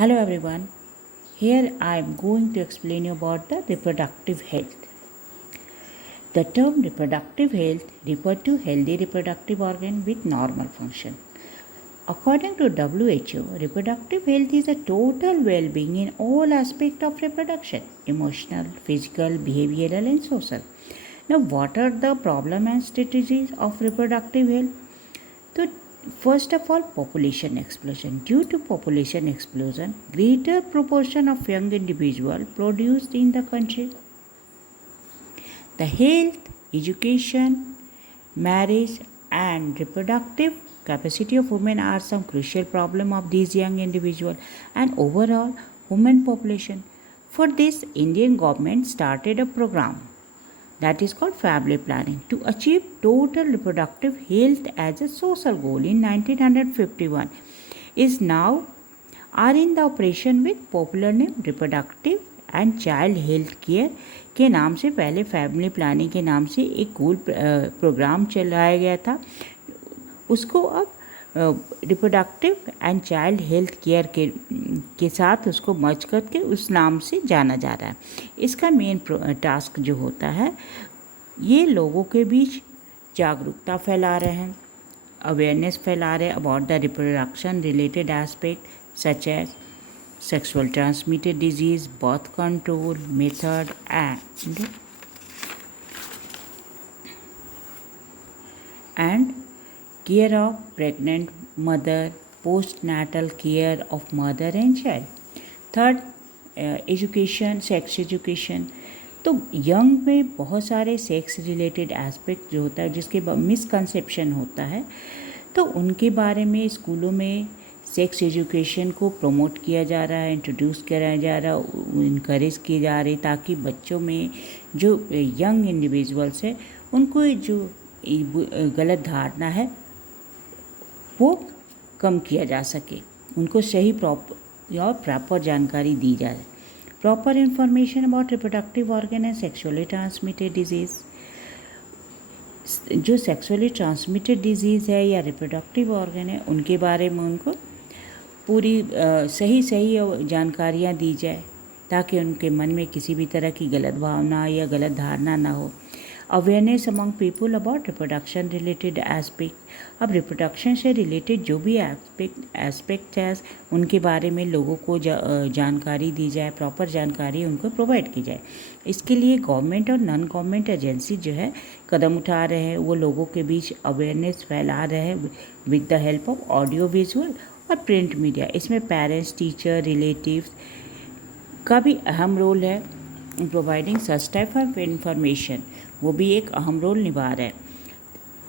Hello everyone. Here I am going to explain you about the reproductive health. The term reproductive health refers to healthy reproductive organ with normal function. According to WHO, reproductive health is a total well-being in all aspects of reproduction: emotional, physical, behavioral and social. Now, what are the problems and strategies of reproductive health? So, first of all, population explosion. Due to population explosion, greater proportion of young individuals produced in the country. The health, education, marriage, and reproductive capacity of women are some crucial problems of these young individuals and overall women population. For this, Indian government started a program that is called family planning to achieve total reproductive health as a social goal in 1951 is now are in the operation with popular name reproductive and child health care के नाम से पहले family planning के नाम से एक cool programme चलाया गया था। उसको अब reproductive and child health care के साथ उसको मर्ज करके उस नाम से जाना जा रहा है। इसका मेन टास्क जो होता है, ये लोगों के बीच जागरूकता फैला रहे हैं, अवेयरनेस फैला रहे हैं about the reproduction related aspect such as sexual transmitted disease, birth control method and care of pregnant mother, postnatal care of mother and child. Third, education, sex education. तो यंग में बहुत सारे सेक्स रिलेटेड एस्पेक्ट जो होता है जिसके misconception होता है, तो उनके बारे में स्कूलों में सेक्स एजुकेशन को प्रमोट किया जा रहा है, इंट्रोड्यूस कराया जा रहा है, इनकरेज की जा रही, ताकि बच्चों में जो यंग इंडिविजुअल्स है उनको जो गलत धारणा है वो कम किया जा सके, उनको सही प्रॉपर जानकारी दी जाए। Proper information about reproductive organ and sexually transmitted disease. जो सेक्सुअली ट्रांसमिटेड डिजीज़ है या रिप्रोडक्टिव ऑर्गन है उनके बारे में उनको पूरी सही जानकारियाँ दी जाए ताकि उनके मन में किसी भी तरह की गलत भावना या गलत धारणा ना हो। Awareness among people about reproduction related aspect. अब रिप्रोडक्शन से रिलेटेड जो भी एस्पेक्ट है उनके बारे में लोगों को जानकारी दी जाए, प्रॉपर जानकारी उनको प्रोवाइड की जाए। इसके लिए गवर्नमेंट और नॉन गवर्नमेंट एजेंसी जो है कदम उठा रहे हैं, वो लोगों के बीच अवेयरनेस फैला रहे हैं with the help of audio visual और प्रिंट मीडिया। इसमें पेरेंट्स, टीचर, रिलेटिव्स का भी अहम रोल है in providing such type of information, वो भी एक अहम रोल निभा रहे हैं।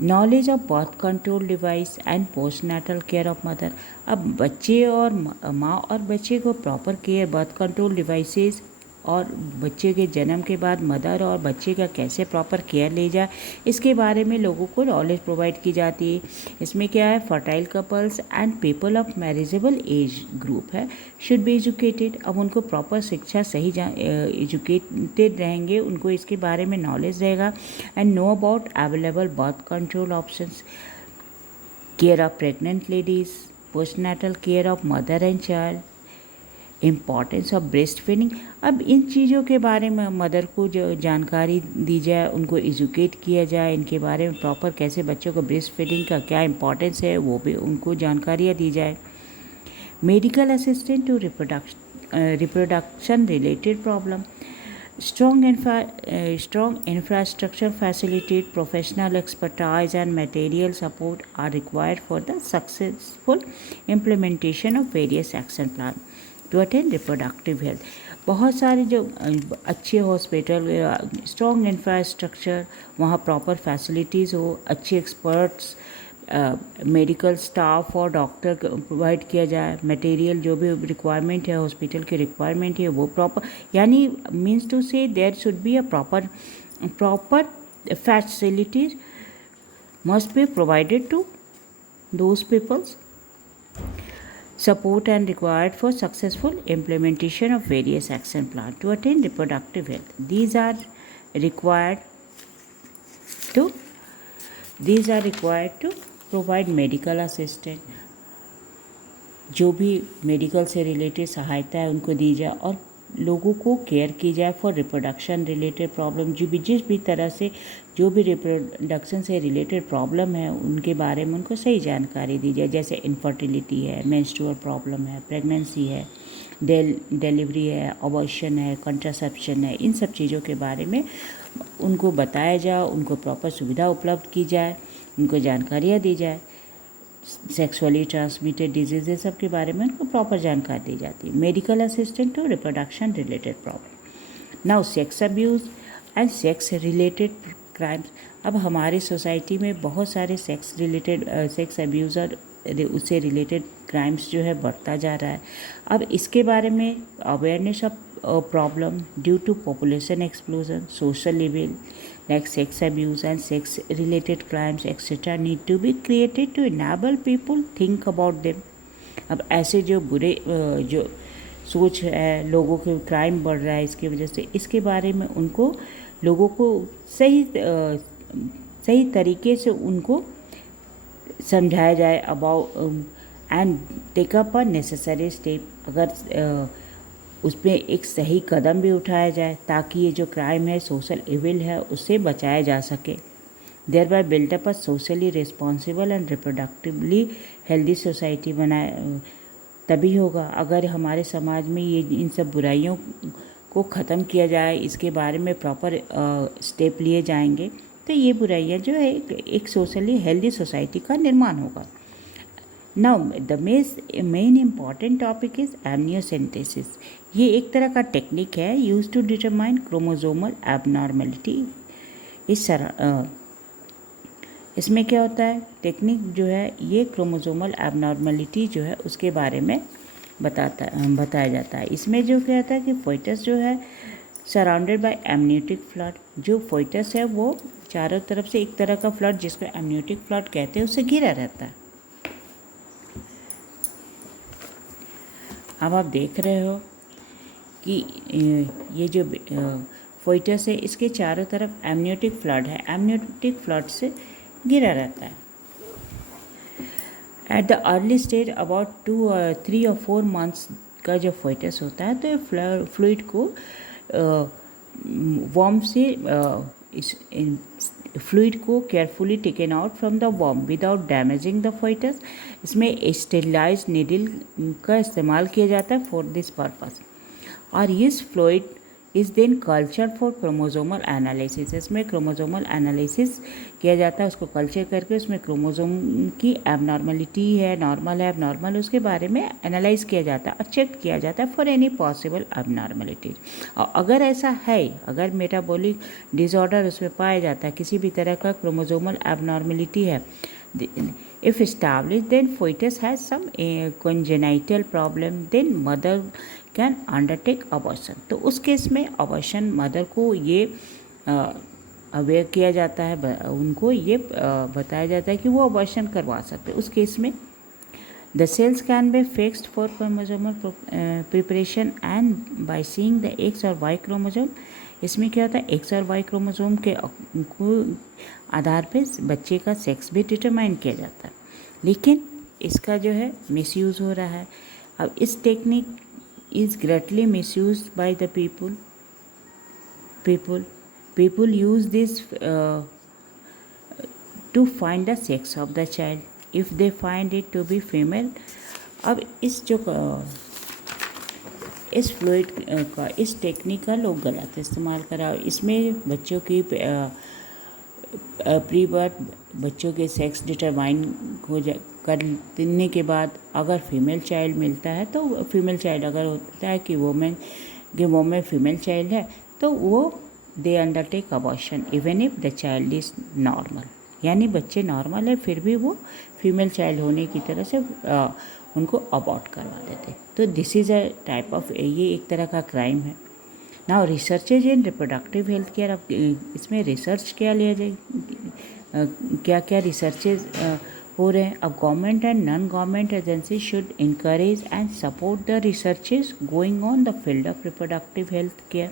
Knowledge of birth control device and postnatal care of mother. अब बच्चे और माँ और बच्चे को proper care, birth control devices और बच्चे के जन्म के बाद मदर और बच्चे का कैसे प्रॉपर केयर ले जाए, इसके बारे में लोगों को नॉलेज प्रोवाइड की जाती है। इसमें क्या है, fertile couples and people of marriageable age group है शुड बी एजुकेटेड। अब उनको प्रॉपर शिक्षा सही एजुकेटेड रहेंगे, उनको इसके बारे में नॉलेज रहेगा and know about available birth control options, care of pregnant ladies, postnatal care of mother and child, importance of breast feeding. अब इन चीज़ों के बारे में मदर को जो जानकारी दी जाए, उनको एजुकेट किया जाए, इनके बारे में प्रॉपर कैसे बच्चों को ब्रेस्ट फीडिंग का क्या इम्पॉर्टेंस है वो भी उनको जानकारियाँ दी जाए। Medical assistant to reproduction related problem. Strong infrastructure facilitate professional expertise and material support are required for the successful implementation of various action plan to attain reproductive health. बहुत सारे जो अच्छे हॉस्पिटल, स्ट्रॉन्ग इंफ्रास्ट्रक्चर, वहाँ proper facilities हो, अच्छे experts, medical staff और doctor provide किया जाए, मटेरियल जो भी रिक्वायरमेंट है हॉस्पिटल की रिक्वायरमेंट है वो प्रॉपर, यानी means to say there should be a proper facilities must be provided to those peoples support and required for successful implementation of various action plan to attain reproductive health. These are required to provide medical assistance, जो भी medical से related सहायता है उनको दी जाए और लोगों को केयर की जाए फॉर रिप्रोडक्शन रिलेटेड प्रॉब्लम, जो भी जिस भी तरह से जो भी रिप्रोडक्शन से रिलेटेड प्रॉब्लम है उनके बारे में उनको सही जानकारी दी जाए, जैसे इनफर्टिलिटी है, मेंस्ट्रुअल प्रॉब्लम है, प्रेगनेंसी है, डिलीवरी है, अबॉर्शन है, कंट्रासेप्शन है, इन सब चीज़ों के बारे में उनको बताया जाए, उनको प्रॉपर सुविधा उपलब्ध की जाए, उनको जानकारियाँ दी जाए। सेक्सुअली ट्रांसमिटेड डिजीज़ सब के बारे में उनको प्रॉपर जानकारी दी जाती है। Medical assistant to reproduction related problem. Now sex abuse and sex related crimes. अब हमारी सोसाइटी में बहुत सारे सेक्स अब्यूज़ और उससे रिलेटेड क्राइम्स जो है बढ़ता जा रहा है। अब इसके बारे में awareness of problem due to population explosion, social evil like sex abuse and sex related crimes etc need to be created to enable people think about them। अब ऐसे जो बुरे जो सोच है लोगों के, क्राइम बढ़ रहा है इसकी वजह से, इसके बारे में उनको लोगों को सही तरीके से उनको समझाया जाए about and take up a necessary step. अगर उसमें एक सही कदम भी उठाया जाए ताकि ये जो क्राइम है, सोशल इविल है, उससे बचाया जा सके। Thereby build up a socially responsible and reproductively healthy society बनाए तभी होगा अगर हमारे समाज में ये इन सब बुराइयों को ख़त्म किया जाए, इसके बारे में प्रॉपर स्टेप लिए जाएंगे तो ये बुराइयाँ जो है एक सोशली हेल्दी सोसाइटी का निर्माण होगा। Now the main important topic is amniocentesis. ये एक तरह का टेक्निक है use to determine chromosomal abnormality. इसमें क्या होता है, टेक्निक जो है ये क्रोमोसोमल एबनॉर्मेलिटी जो है उसके बारे में बताया जाता है। इसमें जो कहता है कि फोइटस जो है सराउंडेड बाय एमनियोटिक फ्लड, जो फोइटस है वो चारों तरफ से एक तरह का फ्लड जिसको एमनियोटिक फ्लड कहते हैं उससे घिरा रहता है। अब आप देख रहे हो कि ये जो फोइटस है इसके चारों तरफ एमनियोटिक फ्लड है, एमनियोटिक फ्लड से घिरा रहता है। At the early stage about 3 और 4 मंथ्स का जो फोइटस होता है तो ये फ्लूइड को वॉर्म से फ्लूइड को carefully taken out from the वॉर्म विदाउट डैमेजिंग द फोइटस। इसमें स्टेरिलाइज्ड नीडल का इस्तेमाल किया जाता है फॉर दिस पर्पस। और इस fluid is then culture for chromosomal analysis. इसमें क्रोमोसोमल एनालिसिस किया जाता है, उसको कल्चर करके उसमें क्रोमोसोम की एबनॉर्मलिटी है, नॉर्मल है, एबनॉर्मल, उसके बारे में एनालाइज किया जाता है और चेक किया जाता है फॉर एनी पॉसिबल एबनॉर्मलिटी। और अगर ऐसा है, अगर मेटाबॉलिक डिसऑर्डर उसमें पाया जाता है, किसी भी तरह का क्रोमोसोमल एबनॉर्मलिटी है, if established then fetus has some congenital problem then mother can undertake abortion। तो उस केस में अबॉर्शन मदर को ये अवेयर किया जाता है, उनको ये बताया जाता है कि वो अबॉर्शन करवा सकते हैं। उस केस में the cells can be fixed for chromosomal preparation and by seeing the x और वाई क्रोमोसोम। इसमें क्या होता है, एक्स और वाई क्रोमोसोम के आधार पे बच्चे का सेक्स भी डिटरमाइन किया जाता है, लेकिन इसका जो है मिसयूज़ हो रहा है। अब इस technique is greatly misused by the people use this to find the sex of the child if they find it to be female। अब इस फ्लूइड का, इस टेक्निक का लोग गलत इस्तेमाल करा। इसमें बच्चों की प्री बर्थ बच्चों के सेक्स डिटरमाइन करने के बाद अगर फीमेल चाइल्ड मिलता है तो फीमेल चाइल्ड अगर होता है कि वोमेन फीमेल चाइल्ड है तो वो they undertake abortion even if the child is normal, यानी बच्चे नॉर्मल है फिर भी वो फीमेल चाइल्ड होने की तरह से उनको अबॉर्ट करवा देते। तो this is a type of, ये एक तरह का क्राइम है। नाउ रिसर्चेज इन रिप्रोडक्टिव हेल्थ केयर। अब इसमें रिसर्च क्या लिया जाए, क्या क्या रिसर्चेज हो रहे हैं। अब government and non government agency should encourage and support the researches going on the field of reproductive health care,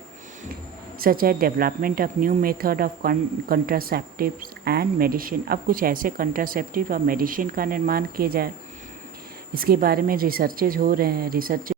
such as development of new method of contraceptives and medicine। अब कुछ ऐसे contraceptive और medicine का निर्माण किया जाए इसके बारे में रिसर्चेज हो रहे हैं। रिसर्च